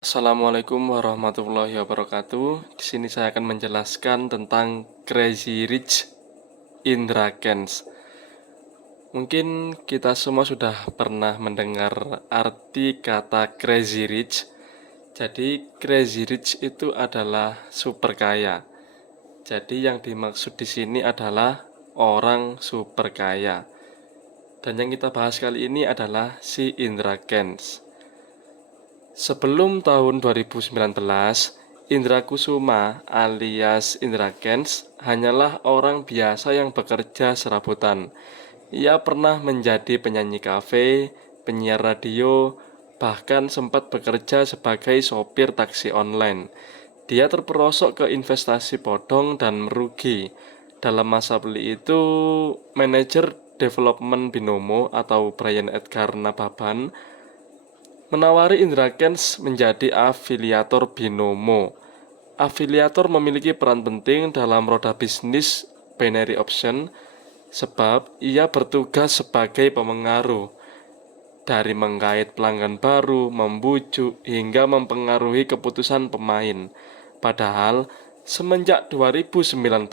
Assalamualaikum warahmatullahi wabarakatuh. Di sini saya akan menjelaskan tentang Crazy Rich Indra Kents. Mungkin kita semua sudah pernah mendengar arti kata Crazy Rich. Jadi Crazy Rich itu adalah super kaya. Jadi yang dimaksud di sini adalah orang super kaya. Dan yang kita bahas kali ini adalah si Indra Kents. Sebelum tahun 2019, Indra Kusuma alias Indra Kents hanyalah orang biasa yang bekerja serabutan. Ia pernah menjadi penyanyi kafe, penyiar radio, bahkan sempat bekerja sebagai sopir taksi online. Dia terperosok ke investasi bodong dan merugi. Dalam masa beli itu, manajer development Binomo atau Brian Edgar Nababan menawari Indra Kents menjadi afiliator Binomo. Afiliator memiliki peran penting dalam roda bisnis binary option sebab ia bertugas sebagai pemengaruh dari menggait pelanggan baru, membujuk, hingga mempengaruhi keputusan pemain. Padahal, semenjak 2019,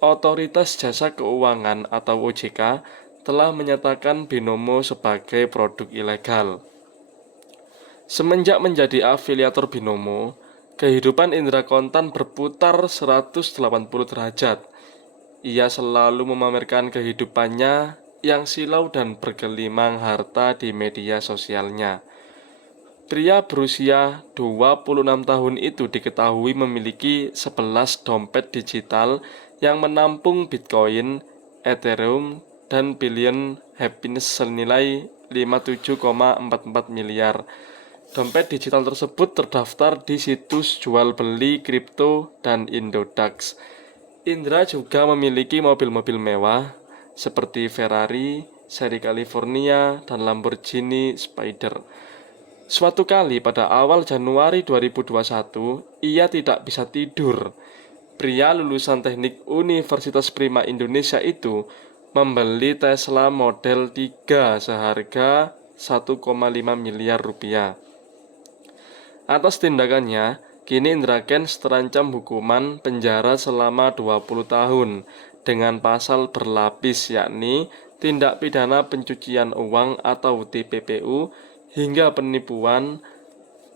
Otoritas Jasa Keuangan atau OJK telah menyatakan Binomo sebagai produk ilegal. Semenjak menjadi afiliator Binomo, kehidupan Indra Kontan berputar 180 derajat. Ia selalu memamerkan kehidupannya yang silau dan bergelimang harta di media sosialnya. Pria berusia 26 tahun itu diketahui memiliki 11 dompet digital yang menampung Bitcoin, Ethereum, dan Billion Happiness senilai 57,44 miliar. Dompet digital tersebut terdaftar di situs jual beli kripto dan Indodax. Indra juga memiliki mobil-mobil mewah seperti Ferrari, seri California, dan Lamborghini Spider. Suatu kali pada awal Januari 2021, ia tidak bisa tidur. Pria lulusan teknik Universitas Prima Indonesia itu membeli Tesla Model 3 seharga 1,5 miliar rupiah. Atas tindakannya, kini Indra Kents terancam hukuman penjara selama 20 tahun dengan pasal berlapis, yakni tindak pidana pencucian uang atau TPPU hingga penipuan.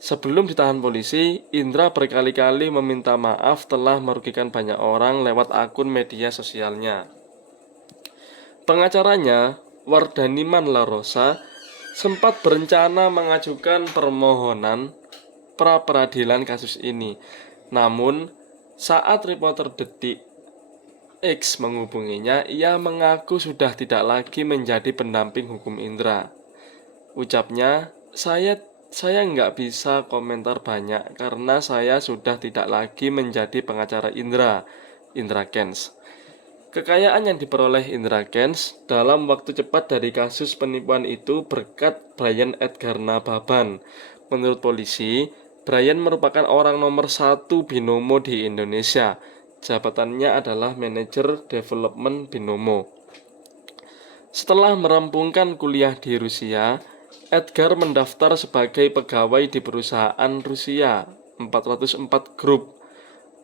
Sebelum ditahan polisi, Indra berkali-kali meminta maaf telah merugikan banyak orang lewat akun media sosialnya. Pengacaranya, Wardaniman Larosa, sempat berencana mengajukan permohonan pra-peradilan kasus ini. Namun, saat reporter Detik X menghubunginya, ia mengaku sudah tidak lagi menjadi pendamping hukum Indra. Ucapnya, saya nggak bisa komentar banyak karena saya sudah tidak lagi menjadi pengacara Indra Kents. Kekayaan yang diperoleh Indra Kents dalam waktu cepat dari kasus penipuan itu berkat Brian Edgar Nababan. Menurut polisi, Brian merupakan orang nomor 1 Binomo di Indonesia. Jabatannya adalah manajer development Binomo. Setelah merampungkan kuliah di Rusia, Edgar mendaftar sebagai pegawai di perusahaan Rusia 404 Group,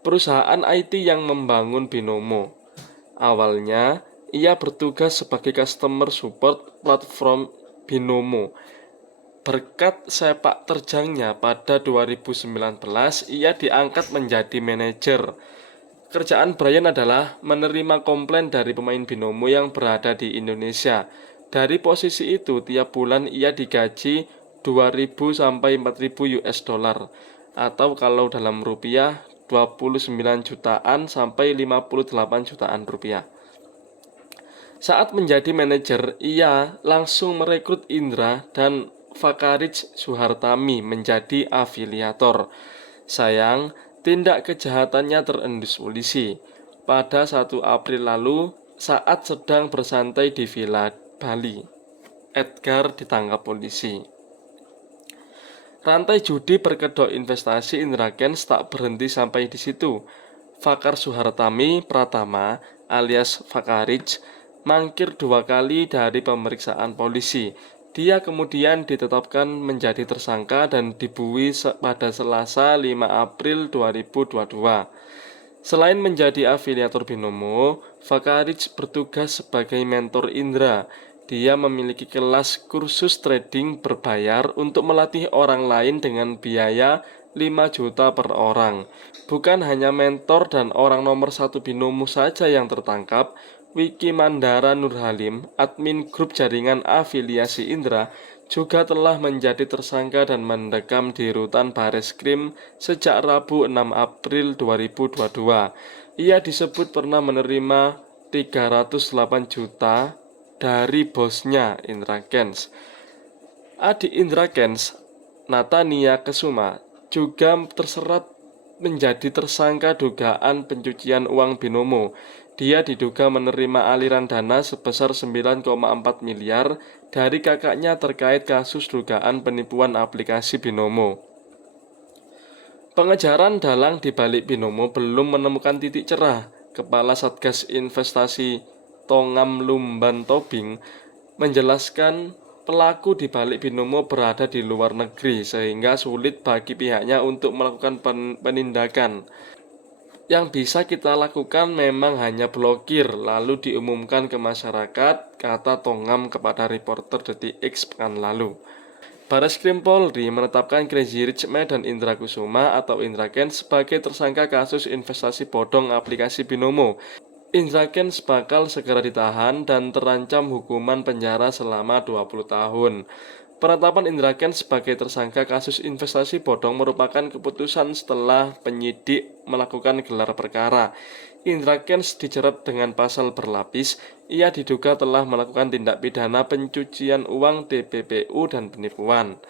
perusahaan IT yang membangun Binomo. Awalnya, ia bertugas sebagai customer support platform Binomo. Berkat sepak terjangnya pada 2019, ia diangkat menjadi manajer. Kerjaan Brian adalah menerima komplain dari pemain Binomo yang berada di Indonesia. Dari posisi itu, tiap bulan ia digaji 2.000 sampai 4.000 US dollar atau kalau dalam rupiah 29 jutaan sampai 58 jutaan rupiah. Saat menjadi manajer, ia langsung merekrut Indra dan Fakarij Suhartami menjadi afiliator. Sayang, tindak kejahatannya terendus polisi. Pada 1 April lalu, saat sedang bersantai di Villa Bali, Edgar ditangkap polisi. Rantai judi berkedok investasi Indra Kents tak berhenti sampai di situ. Fakar Suhartami Pratama alias Fakarij mangkir 2 kali dari pemeriksaan polisi. Dia kemudian ditetapkan menjadi tersangka dan dibuih pada Selasa 5 April 2022. Selain menjadi afiliator Binomo, Vakaric bertugas sebagai mentor Indra. Dia memiliki kelas kursus trading berbayar untuk melatih orang lain dengan biaya 5 juta per orang. Bukan hanya mentor dan orang nomor satu Binomo saja yang tertangkap, Wiki Mandara Nurhalim, admin grup jaringan afiliasi Indra, juga telah menjadi tersangka dan mendekam di rutan Bareskrim sejak Rabu 6 April 2022. Ia disebut pernah menerima 308 juta dari bosnya Indra Kents. Adik Indra Kents, Natania Kesuma, juga terserat menjadi tersangka dugaan pencucian uang Binomo. Dia diduga menerima aliran dana sebesar 9,4 miliar dari kakaknya terkait kasus dugaan penipuan aplikasi Binomo. Pengejaran dalang di balik Binomo belum menemukan titik cerah. Kepala Satgas Investasi Tongam Lumban Tobing menjelaskan pelaku di balik Binomo berada di luar negeri sehingga sulit bagi pihaknya untuk melakukan penindakan. Yang bisa kita lakukan memang hanya blokir lalu diumumkan ke masyarakat, kata Tongam kepada reporter Detik X pekan lalu. Bareskrim Polri menetapkan Crazy Rich Man dan Indra Kusuma atau Indra Kents sebagai tersangka kasus investasi bodong aplikasi Binomo. Indra Kents bakal segera ditahan dan terancam hukuman penjara selama 20 tahun. Penetapan Indra Kents sebagai tersangka kasus investasi bodong merupakan keputusan setelah penyidik melakukan gelar perkara. Indra Kents dijerat dengan pasal berlapis. Ia diduga telah melakukan tindak pidana pencucian uang, TPPU, dan penipuan.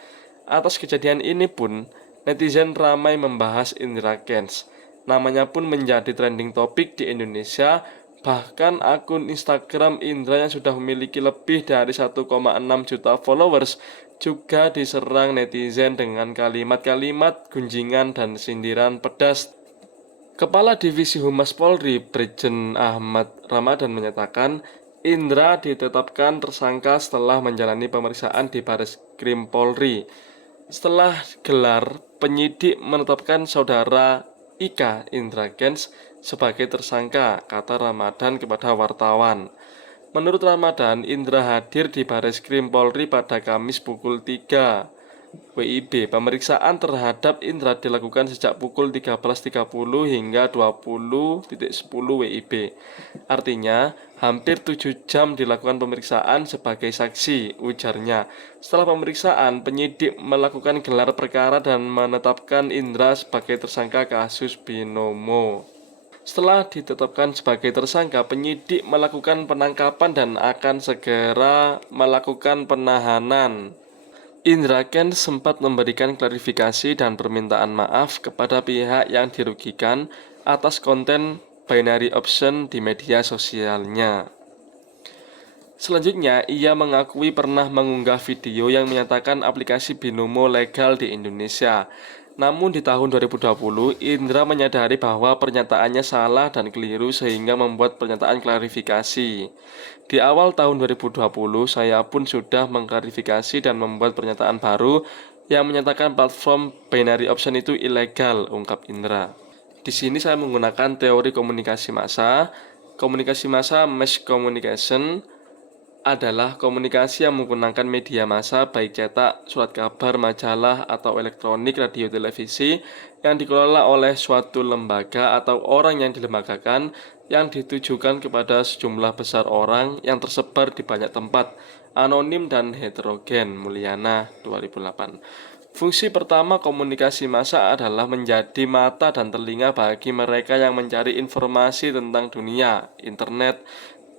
Atas kejadian ini pun, netizen ramai membahas Indra Kents. Namanya pun menjadi trending topik di Indonesia. Bahkan akun Instagram Indra yang sudah memiliki lebih dari 1,6 juta followers juga diserang netizen dengan kalimat-kalimat gunjingan dan sindiran pedas. Kepala Divisi Humas Polri, Brigjen Ahmad Ramadan menyatakan, Indra ditetapkan tersangka setelah menjalani pemeriksaan di Bareskrim Polri. Setelah gelar, penyidik menetapkan saudara Ika Indra Kents sebagai tersangka, kata Ramadan kepada wartawan. Menurut Ramadan, Indra hadir di Bareskrim Polri pada Kamis pukul 3 WIB. Pemeriksaan terhadap Indra dilakukan sejak pukul 13.30 hingga 20.10 WIB. Artinya, hampir 7 jam dilakukan pemeriksaan sebagai saksi, ujarnya. Setelah pemeriksaan, penyidik melakukan gelar perkara dan menetapkan Indra sebagai tersangka kasus Binomo. Setelah ditetapkan sebagai tersangka, penyidik melakukan penangkapan dan akan segera melakukan penahanan. Indra Kents sempat memberikan klarifikasi dan permintaan maaf kepada pihak yang dirugikan atas konten binary option di media sosialnya. Selanjutnya, ia mengakui pernah mengunggah video yang menyatakan aplikasi Binomo legal di Indonesia. Namun di tahun 2020, Indra menyadari bahwa pernyataannya salah dan keliru sehingga membuat pernyataan klarifikasi. Di awal tahun 2020, saya pun sudah mengklarifikasi dan membuat pernyataan baru yang menyatakan platform binary option itu ilegal, ungkap Indra. Di sini saya menggunakan teori komunikasi massa. Komunikasi massa, mass communication, adalah komunikasi yang menggunakan media massa baik cetak, surat kabar, majalah, atau elektronik, radio, televisi yang dikelola oleh suatu lembaga atau orang yang dilembagakan yang ditujukan kepada sejumlah besar orang yang tersebar di banyak tempat, anonim dan heterogen. Mulyana 2008. Fungsi pertama komunikasi massa adalah menjadi mata dan telinga bagi mereka yang mencari informasi tentang dunia. Internet,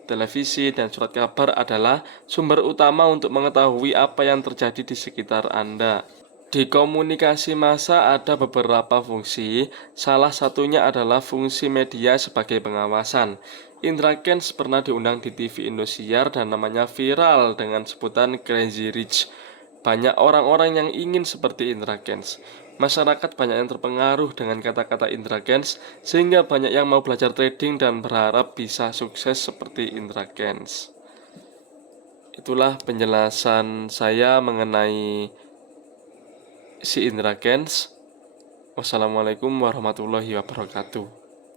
televisi, dan surat kabar adalah sumber utama untuk mengetahui apa yang terjadi di sekitar Anda. Di komunikasi massa ada beberapa fungsi, salah satunya adalah fungsi media sebagai pengawasan. Indra Kents pernah diundang di TV Indosiar dan namanya viral dengan sebutan Crazy Rich. Banyak orang-orang yang ingin seperti Indra Kents. Masyarakat banyak yang terpengaruh dengan kata-kata Indra Kents, sehingga banyak yang mau belajar trading dan berharap bisa sukses seperti Indra Kents. Itulah penjelasan saya mengenai si Indra Kents. Wassalamualaikum warahmatullahi wabarakatuh.